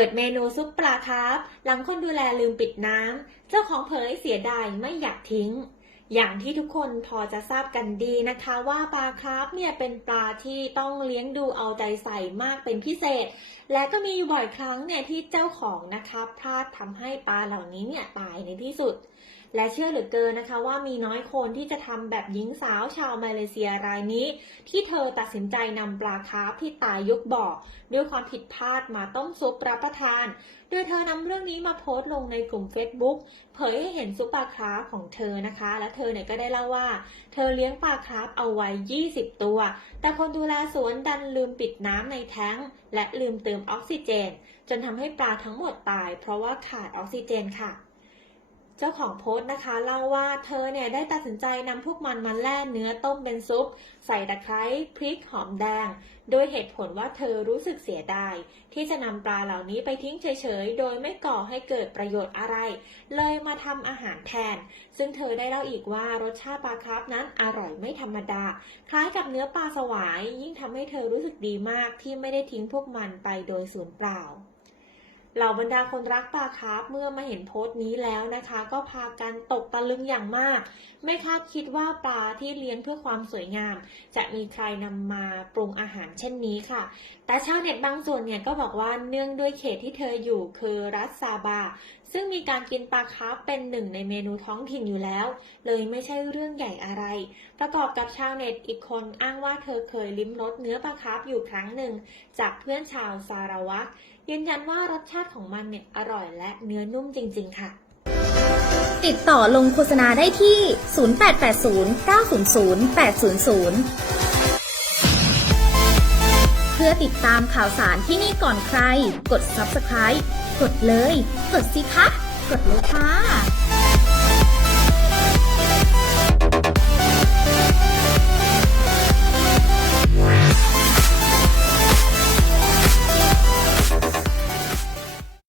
เปิดเมนูซุปปลาคาร์ฟหลังคนดูแลลืมปิดน้ำ เจ้าของเผยเสียดายไม่อยากทิ้ง อย่างที่ทุกคนพอจะทราบกันดีนะคะว่าปลาคร์ฟเนี่ยเป็นปลาที่ต้องเลี้ยงดูเอาใจใส่มากเป็นพิเศษ และก็มีอยู่บ่อยครั้งเนี่ยที่เจ้าของนะคะพลาดทำให้ปลาเหล่านี้เนี่ยตายในที่สุด และเชื่อเหลือเกินนะคะว่ามีน้อยคนที่จะทำแบบหญิงสาวชาวมาเลเซียรายนี้ ที่เธอตัดสินใจนำปลาคร์ฟที่ตายยกบ่อด้วยความผิดพลาดมาต้มซุปรับประทาน โดยเธอนำเรื่องนี้มาโพสต์ลงในกลุ่ม Facebook เผยให้เห็นซุปปลาคร์ฟของเธอนะคะและเธอเนี่ยก็ได้เล่าว่า เธอเลี้ยงปลาคราฟเอาไว้ 20 ตัว แต่คนดูแลสวนดันลืมปิดน้ำในแท้ง และลืมเติมออกซิเจน จนทำให้ปลาทั้งหมดตาย เพราะว่าขาดออกซิเจนค่ะ เจ้าของโพสต์นะคะเล่าว่าเธอเนี่ยได้ตัดสินใจนำพวกมันมาแล่เนื้อต้มเป็นซุป ใส่ตะไคร้พริกหอมแดง โดยเหตุผลว่าเธอรู้สึกเสียดาย ที่จะนำปลาเหล่านี้ไปทิ้งเฉยๆ โดยไม่ก่อให้เกิดประโยชน์อะไร เลยมาทำอาหารแทน ซึ่งเธอได้เล่าอีกว่ารสชาติปลาคร์ฟนั้นอร่อยไม่ธรรมดา คล้ายกับเนื้อปลาสวาย ยิ่งทำให้เธอรู้สึกดีมากที่ไม่ได้ทิ้งพวกมันไปโดยสูญเปล่า เหล่าบรรดาคนรักปลาคาร์ฟเมื่อมาเห็นโพสต์นี้แล้วนะคะ ก็พากันตกตะลึงอย่างมาก ไม่คาดคิดว่าปลาที่เลี้ยงเพื่อความสวยงาม จะมีใครนำมาปรุงอาหารเช่นนี้ค่ะ แต่ชาวเน็ตบางส่วนเนี่ยก็บอกว่าเนื่องด้วยเขตที่เธออยู่คือรัฐซาบา ซึ่งมีการกินปลาคาร์ฟเป็นหนึ่งในเมนูท้องถิ่นอยู่แล้ว เลยไม่ใช่เรื่องใหญ่อะไร ประกอบกับชาวเน็ตอีกคนอ้างว่าเธอเคยลิ้มรสเนื้อปลาคาร์ฟอยู่ครั้งหนึ่ง จากเพื่อนชาวซาราวักยืนยันว่ารสชาติติของมันเนี่ยอร่อยและเนื้อนุ่มจริง ๆ ค่ะ ติดต่อลงโฆษณาได้ที่ 0880 900 800เพื่อติดตามข่าวสารที่นี่ก่อนใคร กด subscribe กดเลย กดสิคะ กดเลยค่ะ